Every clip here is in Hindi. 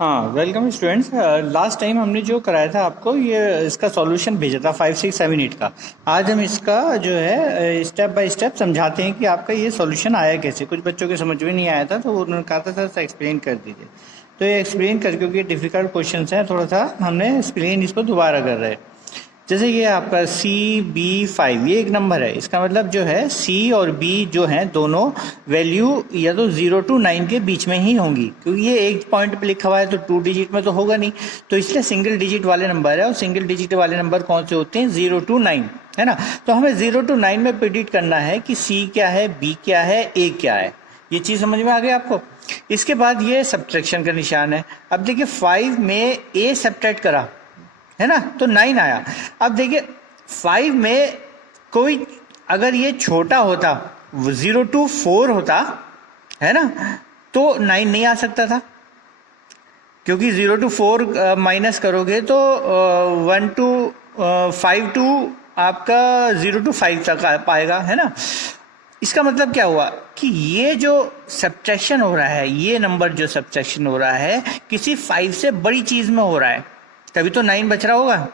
हाँ, वेलकम स्टूडेंट्स। लास्ट टाइम हमने जो कराया था आपको ये इसका सॉल्यूशन भेजा था 5, 6, 7, 8 का। आज हम इसका जो है स्टेप बाय स्टेप समझाते हैं कि आपका ये सॉल्यूशन आया कैसे। कुछ बच्चों के समझ में नहीं आया था तो उन्होंने कहा था सर एक्सप्लेन कर दीजिए। तो ये एक्सप्लेन कर, क्योंकि डिफ़िकल्ट क्वेश्चन हैं थोड़ा सा हमने एक्सप्लेन इसको दोबारा कर रहे हैं। जैसे ये आपका CB5 ये एक नंबर है, इसका मतलब जो है C और B जो हैं दोनों वैल्यू या तो 0 to 9 के बीच में ही होंगी, क्योंकि ये एक पॉइंट पे लिखा हुआ है तो 2 डिजिट में तो होगा नहीं, तो इसलिए सिंगल डिजिट वाले नंबर है। और सिंगल डिजिट वाले नंबर कौन से होते हैं? 0 to 9, है ना। तो हमें 0 to 9 में प्रिडिक्ट करना है कि C क्या है, B क्या है, A क्या है। ये चीज़ समझ में आ गई आपको। इसके बाद ये सब्ट्रैक्शन का निशान है। अब देखिए 5 में A सब्ट्रैक्ट करा, है ना, तो 9 आया। अब देखिए 5 में कोई अगर ये छोटा होता 0 to 4 होता, है ना, तो 9 नहीं आ सकता था, क्योंकि 0 to 4 माइनस करोगे तो 1 to 5 to आपका 0 to 5 तक आ पाएगा, है ना। इसका मतलब क्या हुआ कि ये जो सब्ट्रैक्शन हो रहा है, ये नंबर जो सब्ट्रैक्शन हो रहा है किसी 5 से बड़ी चीज़ में हो रहा है, तभी तो 9 बच रहा होगा।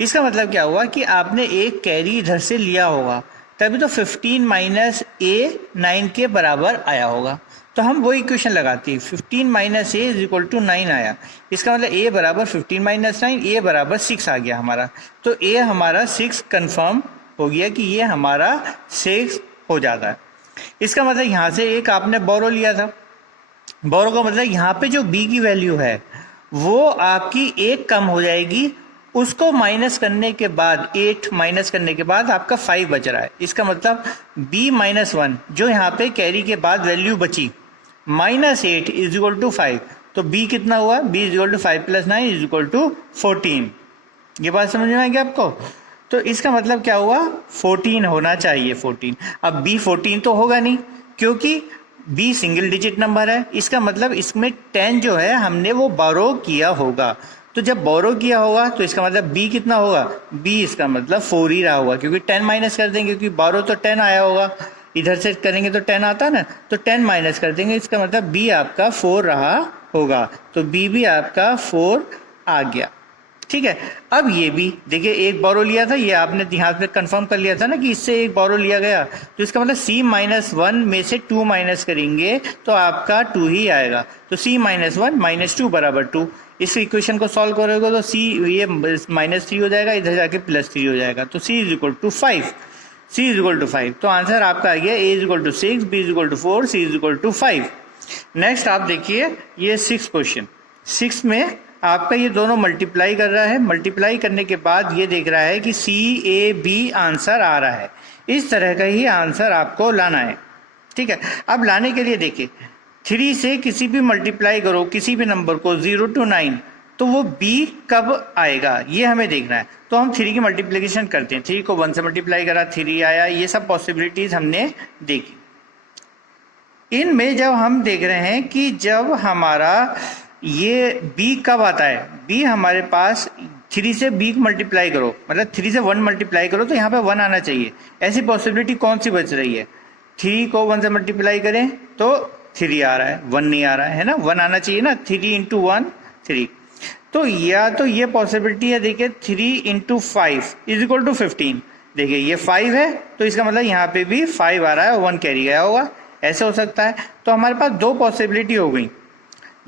इसका मतलब क्या हुआ कि आपने एक कैरी इधर से लिया होगा, तभी तो 15 माइनस A 9 के बराबर आया होगा। तो हम वो इक्वेशन लगाते हैं, 15 minus A is equal to 9 आया। इसका मतलब A बराबर 15 माइनस 9, A बराबर 6 आ गया हमारा। तो A हमारा 6 कंफर्म हो गया कि ये हमारा 6 हो जाता है। इसका मतलब यहाँ से एक आपने बोरो लिया था। बोरो का मतलब यहाँ पे जो B की वैल्यू है वो आपकी 1 कम हो जाएगी, उसको माइनस करने के बाद 8 माइनस करने के बाद आपका 5 बच रहा है। इसका मतलब B माइनस 1 जो यहाँ पे कैरी के बाद वैल्यू बची माइनस 8 इज इक्वल टू 5, तो B कितना हुआ? B is equal to 5 plus 9 is equal to 14। ये बात समझ में आ गई आपको? तो इसका मतलब क्या हुआ? 14 होना चाहिए, 14। अब B 14 तो होगा नहीं, क्योंकि B सिंगल डिजिट नंबर है। इसका मतलब इसमें 10 जो है हमने वो बोरो किया होगा। तो जब बोरो किया होगा तो इसका मतलब B कितना होगा? B इसका मतलब 4 ही रहा होगा, क्योंकि 10 माइनस कर देंगे, क्योंकि बोरो तो 10 आया होगा, इधर से करेंगे तो 10 आता ना, तो 10 माइनस कर देंगे, इसका मतलब B आपका 4 रहा होगा। तो B भी आपका 4 आ गया, ठीक है। अब ये भी देखिए एक बोरो लिया था, ये आपने यहाँ पे कंफर्म कर लिया था ना कि इससे एक बोरो लिया गया, तो इसका मतलब C माइनस 1 में से 2 माइनस करेंगे तो आपका 2 ही आएगा। तो C माइनस 1 माइनस 2 बराबर 2। इस इक्वेशन को सॉल्व करोगे तो C ये माइनस 3 हो जाएगा, इधर जाके प्लस 3 हो जाएगा, तो C is equal to 5। C is equal to 5, तो आंसर आपका आ गया A is equal to 6, B is equal to 4, C is equal to 5। Next आप देखिए ये 6 क्वेश्चन। 6 में आपका ये दोनों मल्टीप्लाई कर रहा है, मल्टीप्लाई करने के बाद ये देख रहा है कि CAB आंसर आ रहा है। इस तरह का ही आंसर आपको लाना है, ठीक है। अब लाने के लिए देखिए 3 से किसी भी मल्टीप्लाई करो किसी भी नंबर को 0 to 9, तो वो B कब आएगा ये हमें देखना है। तो हम 3 की मल्टीप्लीकेशन करते हैं। 3 को 1 से मल्टीप्लाई करा, 3 आया। ये सब पॉसिबिलिटीज हमने देखी। इनमें जब हम देख रहे हैं कि जब हमारा ये B कब आता है, B हमारे पास 3 से B मल्टीप्लाई करो, मतलब 3 से 1 मल्टीप्लाई करो तो यहाँ पे 1 आना चाहिए। ऐसी पॉसिबिलिटी कौन सी बच रही है? 3 को 1 से मल्टीप्लाई करें तो 3 आ रहा है, 1 नहीं आ रहा है ना, 1 आना चाहिए ना। 3 इंटू 1 3, तो या तो ये पॉसिबिलिटी है, देखिए 3 इंटू 5 इज इक्वल टू 15। देखिए ये 5 है तो इसका मतलब यहाँ पे भी 5 आ रहा है, 1 कैरी गया होगा, ऐसे हो सकता है। तो हमारे पास 2 पॉसिबिलिटी हो गई,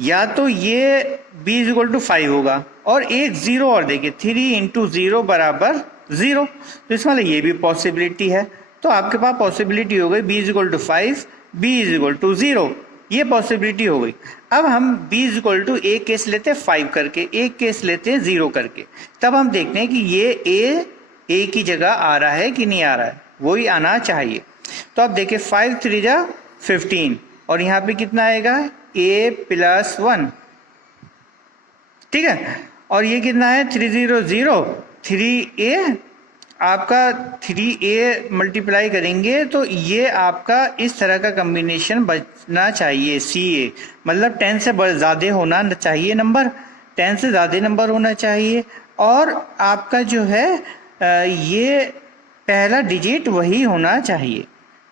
या तो ये B इज इक्वल टू 5 होगा और एक 0 और, देखिए 3 इंटू 0 बराबर 0, तो इसका मतलब ये भी पॉसिबिलिटी है। तो आपके पास पॉसिबिलिटी हो गई B is equal to 5, B is equal to 0, ये पॉसिबिलिटी हो गई। अब हम B इज इक्वल टू एक केस लेते हैं 5 करके, एक केस लेते हैं 0 करके, तब हम देखते हैं कि ये A की जगह आ रहा है कि नहीं आ रहा है, वही आना चाहिए। तो अब देखिए 5 3 जा 15 और यहाँ पे कितना आएगा? A प्लस 1, ठीक है। और ये कितना है? 3 0 0 3A, आपका 3A मल्टीप्लाई करेंगे तो ये आपका इस तरह का कम्बिनेशन बचना चाहिए CA, मतलब 10 से ज़्यादा होना चाहिए नंबर, 10 से ज़्यादा नंबर होना चाहिए। और आपका जो है ये पहला डिजिट वही होना चाहिए।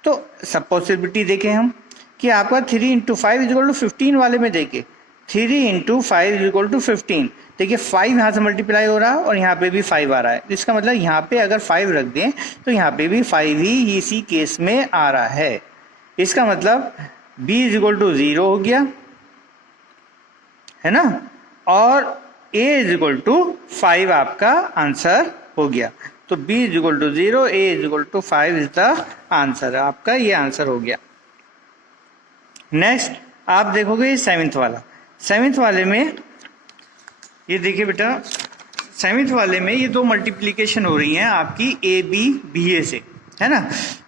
तो सब पॉसिबिलिटी देखें हम कि आपका 3 इंटू 5 इज इक्वल टू 15 वाले में देखें 3 इंटू 5 इज इक्वल टू 15। देखिए 5 यहाँ से मल्टीप्लाई हो रहा है और यहाँ पे भी 5 आ रहा है, तो इसका मतलब यहाँ पे अगर 5 रख दें तो यहाँ पे भी 5 ही इसी केस में आ रहा है। इसका मतलब b इज इक्वल टू 0 हो गया, है ना, और a इज इक्वल टू 5 आपका आंसर हो गया। तो b is equal to 0, a is equal to 5 is the answer. आपका ये आंसर हो गया। नेक्स्ट आप देखोगे 7th वाला। 7th वाले में ये देखिए बेटा, 7th वाले में ये दो मल्टीप्लिकेशन हो रही हैं आपकी ए बी बी ए से, है ना।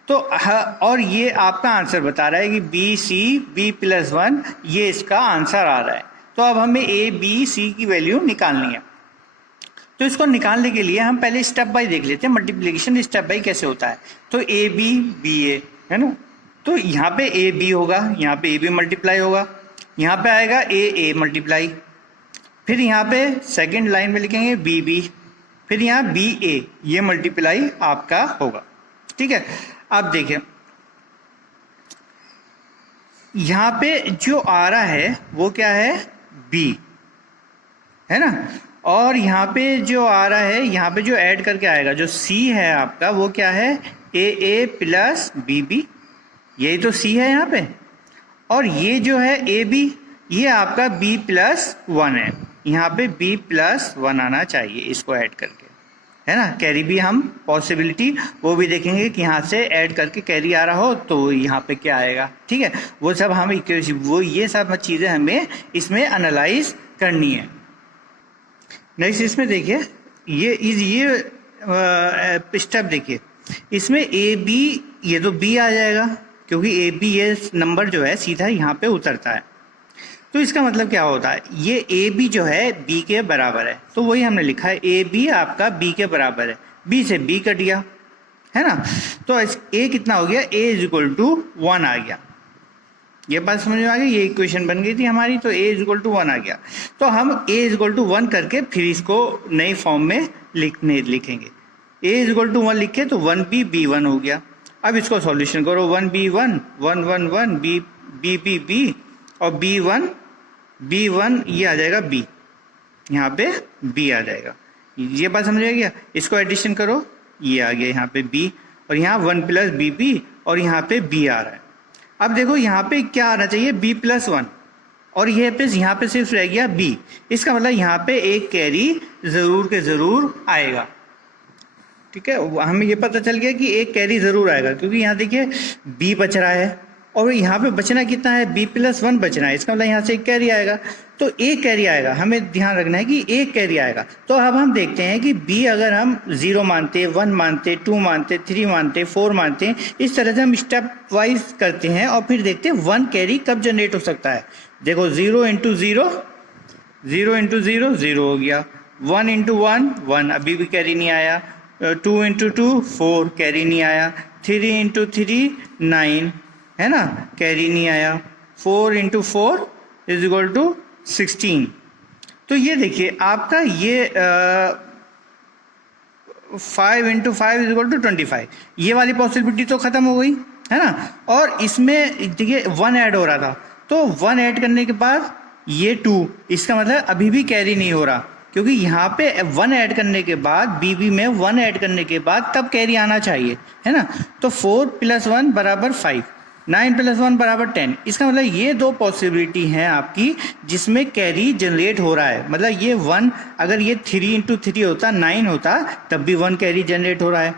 तो और ये आपका आंसर बता रहा है कि बी सी बी प्लस 1, ये इसका आंसर आ रहा है। तो अब हमें ए बी सी की वैल्यू निकालनी है। तो इसको निकालने के लिए हम पहले स्टेप बाय देख लेते हैं, मल्टीप्लिकेशन स्टेप बाय कैसे होता है। तो ए बी बी ए, है ना, तो यहाँ पे ए बी होगा, यहाँ पे ए बी मल्टीप्लाई होगा, यहाँ पे आएगा ए मल्टीप्लाई, फिर यहाँ पे सेकंड लाइन में लिखेंगे बी बी, फिर यहाँ बी ए, ये मल्टीप्लाई आपका होगा। ठीक है, अब देखिए यहाँ पे जो आ रहा है वो क्या है, बी, है ना, और यहाँ पे जो आ रहा है, यहाँ पे जो ऐड करके आएगा जो सी है आपका, वो क्या है, ए प्लस बी बी, यही तो सी है यहाँ पे। और ये जो है ए बी, ये आपका b प्लस 1 है, यहाँ पे b प्लस 1 आना चाहिए इसको ऐड करके, है ना। कैरी भी हम पॉसिबिलिटी वो भी देखेंगे कि यहाँ से ऐड करके कैरी आ रहा हो तो यहाँ पे क्या आएगा। ठीक है, वो सब हम वो ये सब चीज़ें हमें इसमें एनालाइज करनी है। नेक्स्ट इसमें देखिए ये स्टेप देखिए, इसमें ए बी, ये तो b आ जाएगा क्योंकि ए बी ये नंबर जो है सीधा यहाँ पे उतरता है। तो इसका मतलब क्या होता है, ये ए बी जो है बी के बराबर है, तो वही हमने लिखा है ए बी आपका बी के बराबर है, बी से बी कट गया, है ना। तो ए कितना हो गया, ए इज इक्वल टू 1 आ गया। ये बात समझ में आ गई, ये इक्वेशन बन गई थी हमारी, तो ए इज इक्वल टू 1 आ गया। तो हम ए इज इक्वल टू 1 करके फिर इसको नई फॉर्म में लिखेंगे। ए इज इक्वल टू 1 लिखे तो 1b b1 हो गया। अब इसको सॉल्यूशन करो, 1b1 1 1 1 b b और b1 ये आ जाएगा b, यहाँ पे b आ जाएगा। ये बात समझ आ गया। इसको एडिशन करो, ये आ गया यहाँ पे b, और यहाँ 1 प्लस b और यहाँ पे b आ रहा है। अब देखो यहाँ पे क्या आना चाहिए, b प्लस 1, और ये पे यहाँ पे सिर्फ रह गया b। इसका मतलब यहाँ पे एक कैरी जरूर के जरूर आएगा। ठीक है, हमें ये पता चल गया कि एक कैरी जरूर आएगा, क्योंकि यहाँ देखिए b बच रहा है और यहाँ पे बचना कितना है, b प्लस 1 बचना है। इसका मतलब यहाँ से एक कैरी आएगा, तो एक कैरी आएगा, हमें ध्यान रखना है कि एक कैरी आएगा। तो अब हम देखते हैं कि b अगर हम 0 मानते, 1 मानते, 2 मानते, 3 मानते, 4 मानते हैं, इस तरह से हम स्टेप वाइज करते हैं और फिर देखते हैं 1 कैरी कब जनरेट हो सकता है। देखो 0 इंटू 0 0 हो गया, 1 इंटू 1 अभी भी कैरी नहीं आया, 2 इंटू 2 4 कैरी नहीं आया, 3 इंटू 3 9, है ना, कैरी नहीं आया, 4 इंटू 4 इज इक्वल टू 16। तो ये देखिए आपका ये 5 इंटू 5 इज इक्वल टू 25, ये वाली पॉसिबिलिटी तो खत्म हो गई, है ना। और इसमें देखिए 1 ऐड हो रहा था, तो 1 ऐड करने के बाद ये 2, इसका मतलब अभी भी कैरी नहीं हो रहा, क्योंकि यहाँ पे 1 ऐड करने के बाद बीबी में 1 ऐड करने के बाद तब कैरी आना चाहिए, है ना। तो 4 प्लस 1 बराबर 5, 9 प्लस 1 बराबर 10। इसका मतलब ये दो पॉसिबिलिटी हैं आपकी जिसमें कैरी जनरेट हो रहा है। मतलब ये 1, अगर ये 3 इंटू 3 होता, 9 होता, तब भी 1 कैरी जनरेट हो रहा है।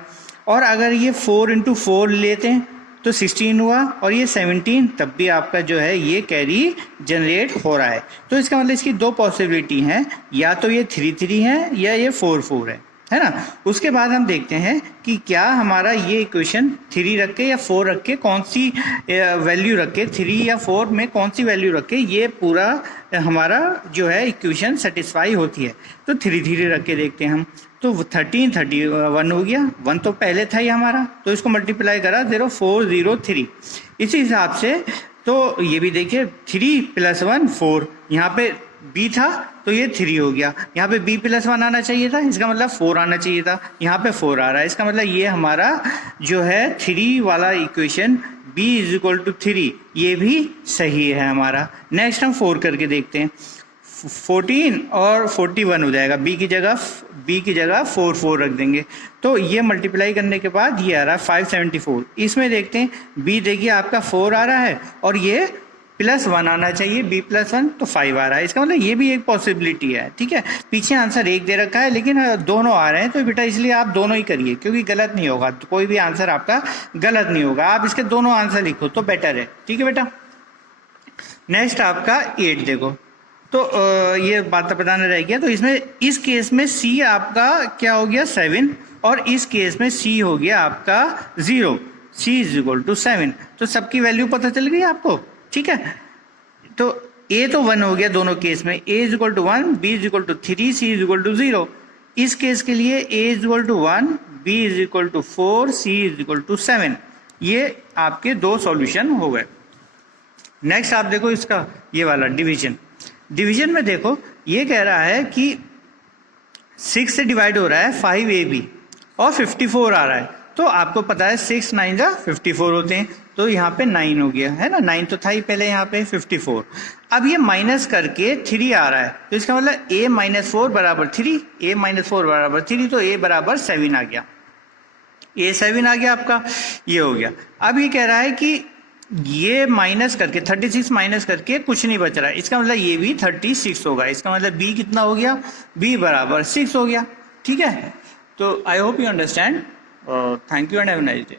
और अगर ये 4 इंटू 4 लेते हैं तो 16 हुआ, और ये 17, तब भी आपका जो है ये कैरी जनरेट हो रहा है। तो इसका मतलब इसकी दो पॉसिबिलिटी हैं, या तो ये 3 3 है या ये 4 4 है ना। उसके बाद हम देखते हैं कि क्या हमारा ये इक्वेशन 3 रख के या 4 रख के कौन सी वैल्यू रख के, 3 या 4 में कौन सी वैल्यू रख के ये पूरा हमारा जो है इक्वेशन सेटिस्फाई होती है। तो 3 3 रख के देखते हैं हम। तो 13 31 हो गया, 1 तो पहले था ही हमारा, तो इसको मल्टीप्लाई करा 0 4 0 3। इसी हिसाब से तो ये भी देखिए 3 प्लस 1 4, यहाँ पे b था तो ये 3 हो गया, यहाँ पे b प्लस 1 आना चाहिए था, इसका मतलब 4 आना चाहिए था, यहाँ पे 4 आ रहा है। इसका मतलब ये हमारा जो है 3 वाला equation b is equal to 3, ये भी सही है हमारा। नेक्स्ट हम 4 करके देखते हैं। 14 और 41 हो जाएगा, बी की जगह 4 रख देंगे, तो ये मल्टीप्लाई करने के बाद ये आ रहा है 574। इसमें देखते हैं बी, देखिए आपका 4 आ रहा है और ये +1 आना चाहिए, b +1 तो 5 आ रहा है। इसका मतलब ये भी एक पॉसिबिलिटी है, ठीक है। पीछे आंसर 1 दे रखा है लेकिन दोनों आ रहे हैं, तो बेटा इसलिए आप दोनों ही करिए क्योंकि गलत नहीं होगा, तो कोई भी आंसर आपका गलत नहीं होगा। आप इसके दोनों आंसर लिखो तो बेटर है, ठीक है बेटा। नेक्स्ट आपका 8 देखो, तो ये बात बताना रह गया। तो इसमें इस केस में c आपका क्या हो गया 7 और इस केस में c हो गया आपका 0, c = 7। तो सबकी वैल्यू पता चल गई आपको, ठीक है। तो a तो 1 हो गया दोनों केस में, a = 1, b = 3, c = 0। इस केस के लिए a = 1, b = 4, c = 7। ये आपके दो सॉल्यूशन हो गए। नेक्स्ट आप देखो इसका ये वाला डिवीजन में देखो, ये कह रहा है कि 6 से डिवाइड हो रहा है 5ab और 54 आ रहा है। तो आपको पता है 6 9 जा 54 होते हैं, तो यहाँ पे 9 हो गया है ना, 9 तो था ही पहले, यहाँ पे 54। अब ये माइनस करके 3 आ रहा है, तो इसका मतलब a - 4 = 3, a - 4 = 3, तो a = 7 आ गया, a 7 आ गया आपका, ये हो गया। अब ये कह रहा है कि ये माइनस करके 36 माइनस करके कुछ नहीं बच रहा है, इसका मतलब ये भी 36 होगा। इसका मतलब b कितना हो गया, b = 6 हो गया, ठीक है। तो I hope you understand. Thank you and have a nice day.